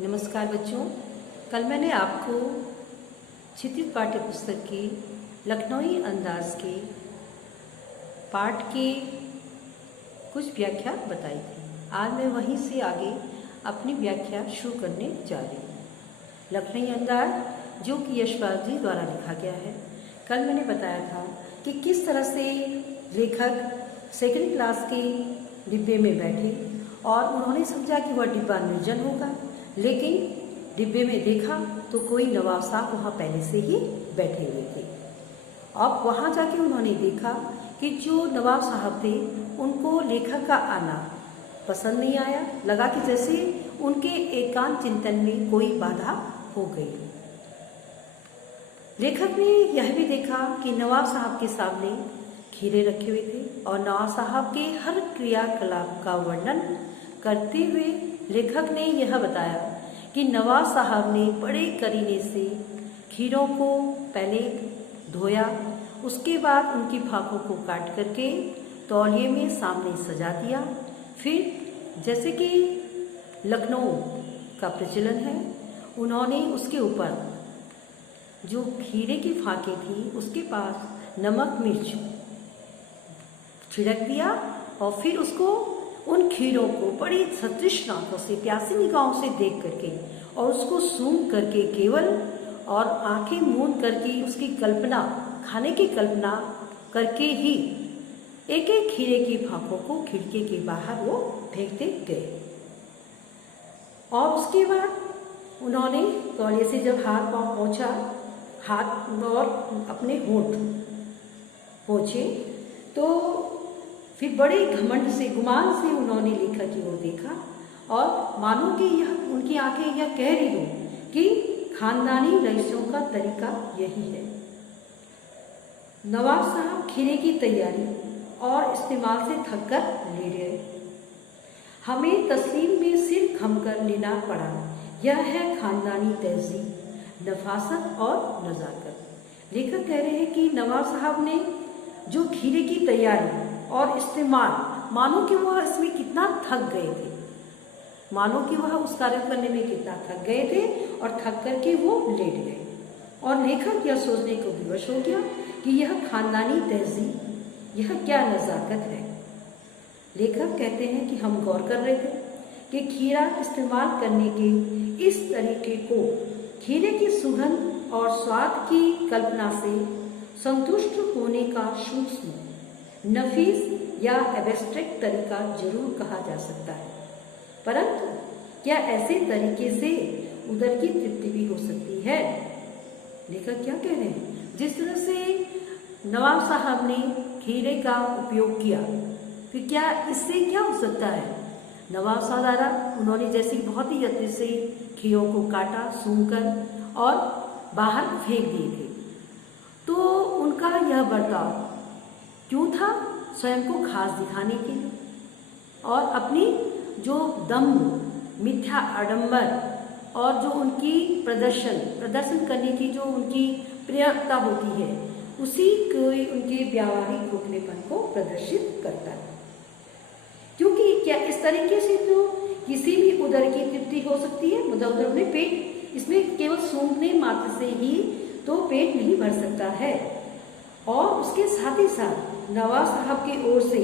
नमस्कार बच्चों। कल मैंने आपको क्षितिज पाठ्य पुस्तक की लखनवी अंदाज के पाठ की कुछ व्याख्या बताई थी। आज मैं वहीं से आगे अपनी व्याख्या शुरू करने जा रही हूँ। लखनवी अंदाज जो कि यशपाल जी द्वारा लिखा गया है। कल मैंने बताया था कि किस तरह से लेखक सेकंड क्लास के डिब्बे में बैठे और उन्होंने समझा कि वह डिब्बा निर्जन होगा, लेकिन डिब्बे में देखा तो कोई नवाब साहब वहाँ पहले से ही बैठे हुए थे। अब वहाँ जाके उन्होंने देखा कि जो नवाब साहब थे उनको लेखक का आना पसंद नहीं आया। लगा कि जैसे उनके एकांत चिंतन में कोई बाधा हो गई। लेखक ने यह भी देखा कि नवाब साहब के सामने खीरे रखे हुए थे और नवाब साहब के हर क्रियाकलाप का वर्णन करते हुए लेखक ने यह बताया कि नवाब साहब ने बड़े करीने से खीरों को पहले धोया, उसके बाद उनकी फाकों को काट करके तौलिए में सामने सजा दिया। फिर जैसे कि लखनऊ का प्रचलन है, उन्होंने उसके ऊपर जो खीरे की फाके थी उसके पास नमक मिर्च छिड़क दिया और फिर उसको उन खीरों को बड़ी सतृष्ण आंखों से, प्यासी निगाहों से देख करके और उसको सूंघ करके केवल और आंखें मूंद करके उसकी कल्पना, खाने की कल्पना करके ही एक एक खीरे की फाकों को खिड़की के बाहर वो फेंकते गए। और उसके बाद उन्होंने तौलिए से जब हाथ पाँव पहुँचा, हाथ और अपने होंठ पहुँचे, तो फिर बड़े घमंड से, गुमान से उन्होंने लेखक की ओर देखा और मानो कि यह उनकी आंखें यह कह रही हो कि खानदानी रईसों का तरीका यही है। नवाब साहब खीरे की तैयारी और इस्तेमाल से थककर ले गए। हमें तस्लीम में सिर खमकर लेना पड़ा। यह है खानदानी तहजीब, नफासत और नज़ाकत। लेखक कह रहे हैं कि नवाब साहब ने जो खीरे की तैयारी और इस्तेमाल, मानो कि वह इसमें कितना थक गए थे, मानो कि वह उस कार्य करने में कितना थक गए थे और थक करके वो लेट गए। और लेखक यह सोचने को विवश हो गया कि यह खानदानी तहजीब, यह क्या नज़ाकत है। लेखक कहते हैं कि हम गौर कर रहे थे कि खीरा इस्तेमाल करने के इस तरीके को खीरे की सुगंध और स्वाद की कल्पना से संतुष्ट होने का सूक्ष्म, नफीस या एब्स्ट्रैक्ट तरीका जरूर कहा जा सकता है, परंतु क्या ऐसे तरीके से उदर की तृप्ति भी हो सकती है? लेखक क्या कह रहे हैं? जिस तरह से नवाब साहब ने खीरे का उपयोग किया, फिर क्या इससे क्या हो सकता है? नवाब साहब द्वारा उन्होंने जैसे बहुत ही यत्न से खीरों को काटा, सूंघकर और बाहर फेंक दिए थे, तो उनका यह बर्ताव क्यों था? स्वयं को खास दिखाने के लिए और अपनी जो दम्भ, मिथ्या आडंबर और जो उनकी प्रदर्शन करने की जो उनकी प्रियता होती है, उसी को उनके व्यावहारिक खोखलेपन को प्रदर्शित करता है। क्योंकि क्या इस तरीके से तो किसी भी उदर की तृप्ति हो सकती है? उदर में पेट, इसमें केवल सूंघने मात्र से ही तो पेट नहीं भर सकता है। और उसके साथ ही साथ नवाब साहब के ओर से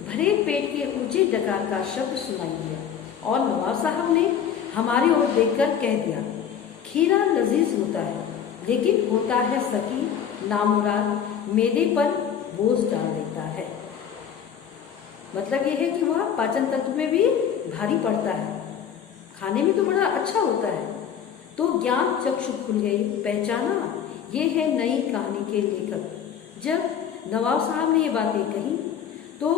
भरे पेट के ऊंचे डकार का शब्द सुनाई दिया और नवाब साहब ने हमारी ओर देखकर कह दिया, खीरा लजीज होता है लेकिन होता है सकी, नामुराद मेदे पर बोझ डाल देता है। मतलब यह है कि वह पाचन तंत्र में भी भारी पड़ता है, खाने में तो बड़ा अच्छा होता है। तो ज्ञान चक्षु खुल गई, पहचाना ये है नई कहानी के लेखक। जब नवाब साहब ने ये बातें कही तो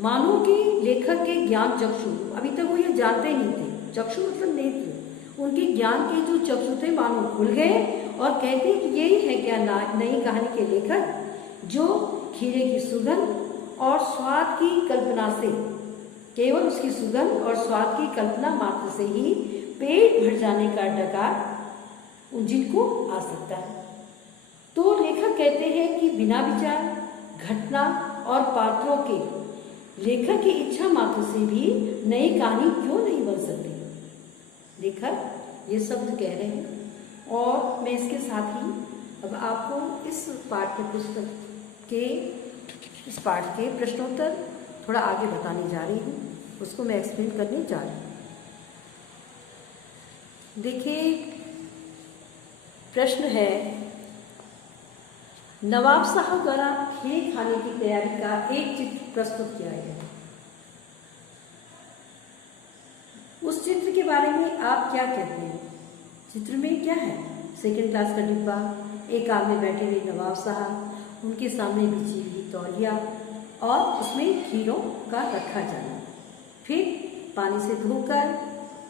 मानो कि लेखक के ज्ञान चक्षु, अभी तक वो ये जानते नहीं थे, चक्षु मतलब नेत्र, उनके ज्ञान के जो चक्षु थे मानो खुल गए और कहते कि यही है क्या नई कहानी के लेखक, जो खीरे की सुगंध और स्वाद की कल्पना से, केवल उसकी सुगंध और स्वाद की कल्पना मात्र से ही पेट भर जाने का डकार जिनको आ सकता है। तो लेखक कहते हैं कि बिना विचार, घटना और पात्रों के लेखक की इच्छा मात्र से भी नई कहानी क्यों नहीं बन सकती? लेखक ये शब्द कह रहे हैं। और मैं इसके साथ ही अब आपको इस पाठ्य पुस्तक के इस पाठ के प्रश्नोत्तर थोड़ा आगे बताने जा रही हूँ, उसको मैं एक्सप्लेन करने जा रही हूँ। देखिए, प्रश्न है, नवाब साहब द्वारा खीरे खाने की तैयारी का एक चित्र प्रस्तुत किया गया है। उस चित्र के बारे में आप क्या कहते हैं? चित्र में क्या है? सेकंड क्लास का डिब्बा, एक आग में बैठे हुए नवाब साहब, उनके सामने बिछी हुई तौलिया और उसमें खीरों का रखा जाना, फिर पानी से धोकर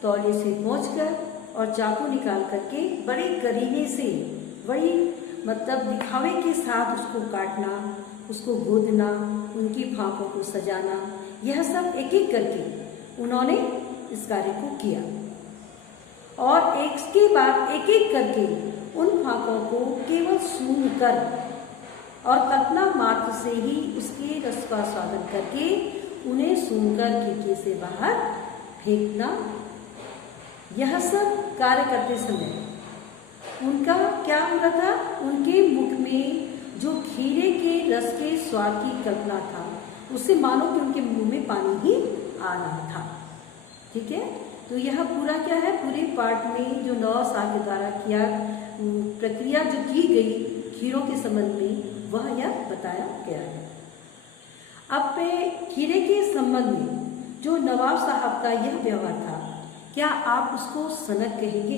तौलिए से पोंछकर और चाकू निकाल करके बड़े करीने से, बड़ी मतलब दिखावे के साथ उसको काटना, उसको गोदना, उनकी फांकों को सजाना, यह सब एक एक करके उन्होंने इस कार्य को किया और एक के बाद एक एक करके उन फांकों को केवल सूंघकर और कल्पना मात्र से ही उसके रस का स्वादन करके उन्हें सूंघकर खिड़की से बाहर फेंकना, यह सब कार्य करते समय उनका क्या हो रहा था? उनके मुख में जो खीरे के रस के स्वाद की कल्पना था, उससे मानो कि उनके मुंह में पानी ही आ रहा था। ठीक है, तो यह पूरा क्या है, पूरे पाठ में जो नवाब साहब के द्वारा किया प्रक्रिया जो की गई खीरों के संबंध में, वह यह बताया गया है। अब खीरे के संबंध में जो नवाब साहब का यह व्यवहार था, क्या आप उसको सनक कहेंगे?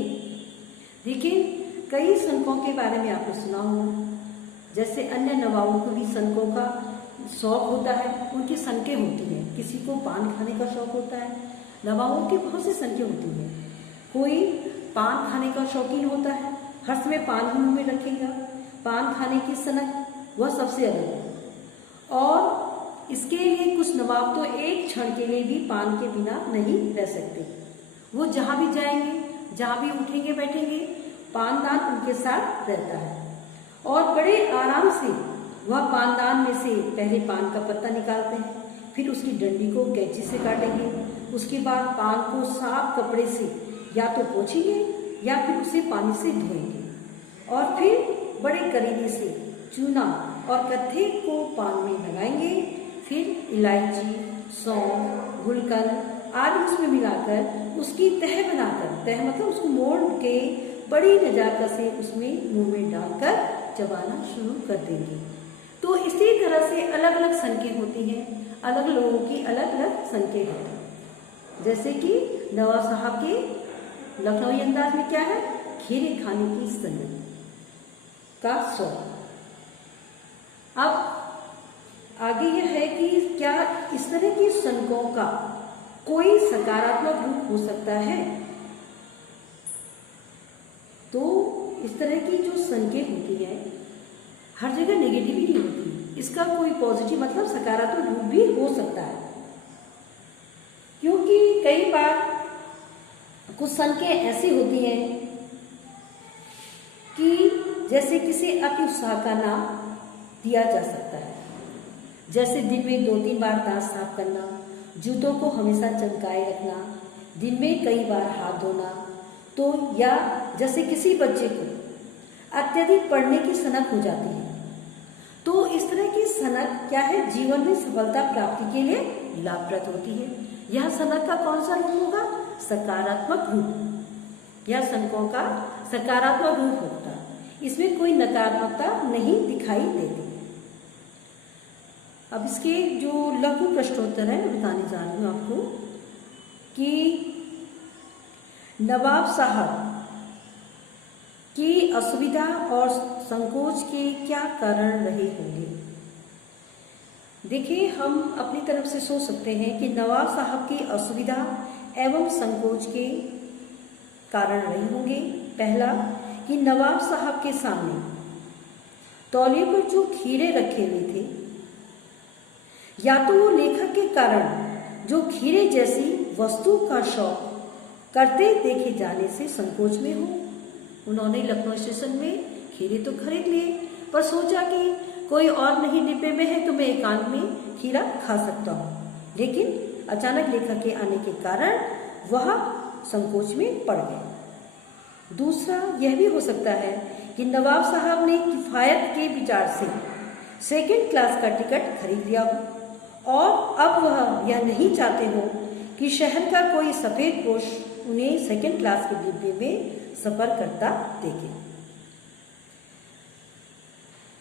देखिए, कई सनकों के बारे में आपने सुना होगा, जैसे अन्य नवाबों को भी सनकों का शौक होता है, उनकी सनकें होती हैं। किसी को पान खाने का शौक होता है, नवाबों की बहुत सी सनकें होती हैं। कोई पान खाने का शौकीन होता है, हर समय पान ही मुंह में रखेगा, पान खाने की सनक वह सबसे अलग है। और इसके लिए कुछ नवाब तो एक क्षण के लिए भी पान के बिना नहीं रह सकते। वो जहाँ भी जाएंगे, जहाँ भी उठेंगे बैठेंगे, पानदान उनके साथ रहता है और बड़े आराम से वह पानदान में से पहले पान का पत्ता निकालते हैं, फिर उसकी डंडी को कैंची से काटेंगे, उसके बाद पान को साफ कपड़े से या तो पोंछेंगे या फिर उसे पानी से धोएंगे और फिर बड़े करीने से चूना और कत्थे को पान में लगाएंगे, फिर इलायची, सौंफ, गुलकंद आदि उसमें मिलाकर उसकी तह बनाकर, तह मतलब उसको मोड़ के बड़ी नजाकत से उसमें मुंह में डालकर चबाना शुरू कर देंगे। तो इसी तरह से अलग अलग सनकें होती हैं, अलग लोगों की अलग अलग सनकें हैं। जैसे कि नवाब साहब के लखनवी अंदाज में क्या है, खीरे खाने की सनक का शौक। अब आगे यह है कि क्या इस तरह की सनकों का कोई सकारात्मक रूप हो सकता है? तो इस तरह की जो सनकें होती हैं हर जगह नेगेटिविटी होती है, इसका कोई पॉजिटिव मतलब सकारात्मक रूप भी हो सकता है। क्योंकि कई बार कुछ सनकें ऐसी होती हैं कि जैसे किसी अति उत्साह का नाम दिया जा सकता है, जैसे दिन में 2-3 बार दांत साफ करना, जूतों को हमेशा चमकाए रखना, दिन में कई बार हाथ धोना। तो या जैसे किसी बच्चे को अत्यधिक पढ़ने की सनक हो जाती है, तो इस तरह की सनक क्या है, जीवन में सफलता प्राप्ति के लिए लाभप्रद होती है। यह सनक का कौन सा रूप होगा? सकारात्मक रूप। यह सनकों का सकारात्मक रूप होता है, इसमें कोई नकारात्मकता नहीं दिखाई देती। अब इसके जो लघु प्रश्नोत्तर है मैं बताने जा रही हूँ आपको कि नवाब साहब की असुविधा और संकोच के क्या कारण रहे होंगे? देखिए, हम अपनी तरफ से सोच सकते हैं कि नवाब साहब की असुविधा एवं संकोच के कारण रहे होंगे। पहला कि नवाब साहब के सामने तौलिए पर जो खीरे रखे हुए थे, या तो वो लेखक के कारण जो खीरे जैसी वस्तु का शौक करते देखे जाने से संकोच में हो। उन्होंने लखनऊ स्टेशन में खीरे तो खरीद लिए, पर सोचा कि कोई और नहीं डिब्बे में है तो मैं एकांत में खीरा खा सकता हूँ, लेकिन अचानक लेखक के आने के कारण वह संकोच में पड़ गए। दूसरा यह भी हो सकता है कि नवाब साहब ने किफ़ायत के विचार से सेकंड क्लास का टिकट खरीद लिया हो और अब वह यह नहीं चाहते हो कि शहर का कोई सफ़ेद पोश उन्हें सेकंड क्लास के डिब्बे में सफ़र करता देखे।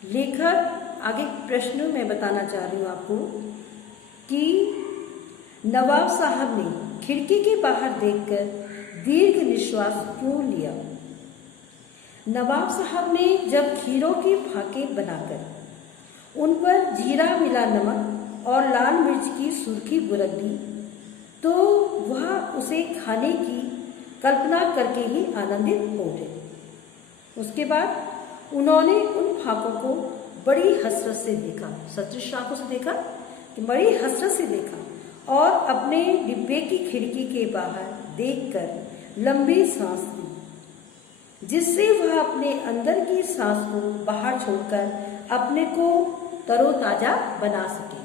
लेखक आगे प्रश्न मैं बताना चाह रही हूँ आपको कि नवाब साहब ने खिड़की के बाहर देखकर दीर्घ निश्वास क्यों लिया। नवाब साहब ने जब खीरों के फाके बनाकर उन पर जीरा मिला नमक और लाल मिर्च की सुर्खी बुरक दी तो वह उसे खाने की कल्पना करके ही आनंदित हो उठे। उसके बाद उन्होंने उन फाकों को बड़ी हसरत से देखा, सतृष्ण आंखों से देखा, बड़ी हसरत से देखा और अपने डिब्बे की खिड़की के बाहर देखकर लंबी सांस ली, जिससे वह अपने अंदर की सांस को बाहर छोड़कर अपने को तरोताजा बना सके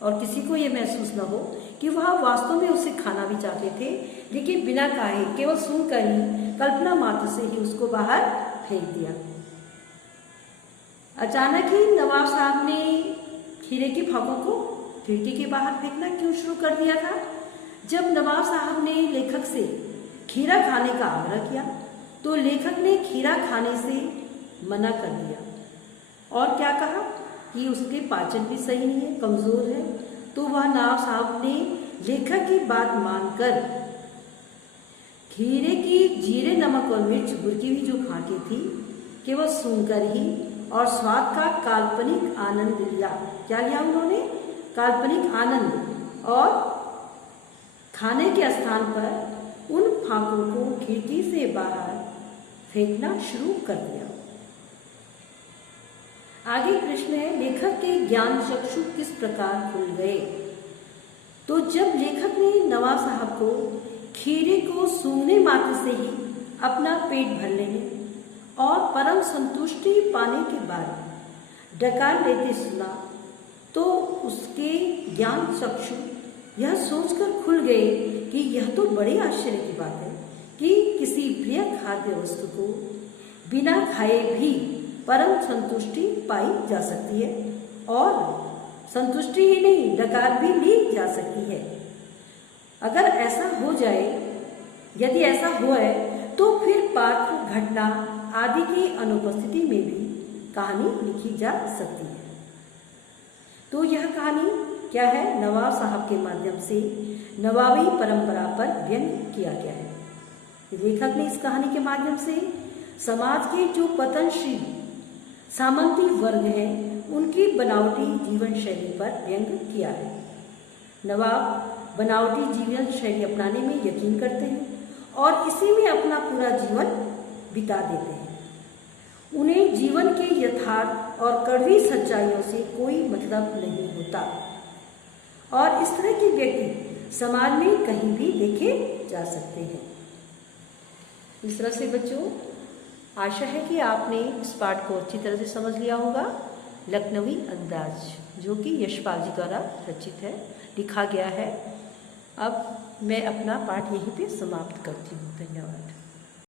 और किसी को ये महसूस न हो कि वह वास्तव में उसे खाना भी चाहते थे, लेकिन बिना खाए केवल सुनकर ही कल्पना मात्र से ही उसको बाहर फेंक दिया। अचानक ही नवाब साहब ने खीरे के फाकों को खिड़की के बाहर फेंकना क्यों शुरू कर दिया था? जब नवाब साहब ने लेखक से खीरा खाने का आग्रह किया तो लेखक ने खीरा खाने से मना कर दिया और क्या कहा कि उसके पाचन भी सही नहीं है, कमज़ोर है। तो वह नवाब साहब ने लेखक की बात मानकर खीरे की जीरे नमक और मिर्च बुरकी हुई जो खाके थी केवल सुनकर ही और स्वाद का काल्पनिक आनंद लिया। क्या लिया उन्होंने? काल्पनिक आनंद। और खाने के स्थान पर उन फाकों को खिड़की से बाहर फेंकना शुरू कर दिया। आगे प्रश्न है, लेखक के ज्ञान चक्षु किस प्रकार खुल गए? तो जब लेखक ने नवाब साहब को खीरे को सूंघने मात्र से ही अपना पेट भर लेने और परम संतुष्टि पाने के बाद डकार लेते सुना तो उसके ज्ञान चक्षु यह सोचकर खुल गए कि यह तो बड़े आश्चर्य की बात है कि किसी प्रिय खाद्य वस्तु को बिना खाए भी परम संतुष्टि पाई जा सकती है और संतुष्टि ही नहीं, डकार भी ली जा सकती है। अगर ऐसा हो जाए, यदि ऐसा हुआ है तो फिर पात्र, घटना आदि की अनुपस्थिति में भी कहानी लिखी जा सकती है। तो यह कहानी क्या है? नवाब साहब के माध्यम से नवाबी परंपरा पर व्यंग किया गया है। लेखक ने इस कहानी के माध्यम से समाज के जो पतनशील सामंती वर्ग हैं उनकी बनावटी जीवन शैली पर व्यंग किया है। नवाब बनावटी जीवन शैली अपनाने में यकीन करते हैं और इसी में अपना पूरा जीवन बिता देते हैं। उन्हें जीवन के यथार्थ और कड़वी सच्चाइयों से कोई मतलब नहीं होता और इस तरह के व्यक्ति समाज में कहीं भी देखे जा सकते हैं। इस तरह से बच्चों, आशा है कि आपने इस पाठ को अच्छी तरह से समझ लिया होगा। लखनवी अंदाज जो कि यशपाल जी द्वारा रचित है, लिखा गया है। अब मैं अपना पाठ यहीं पे समाप्त करती हूँ। धन्यवाद।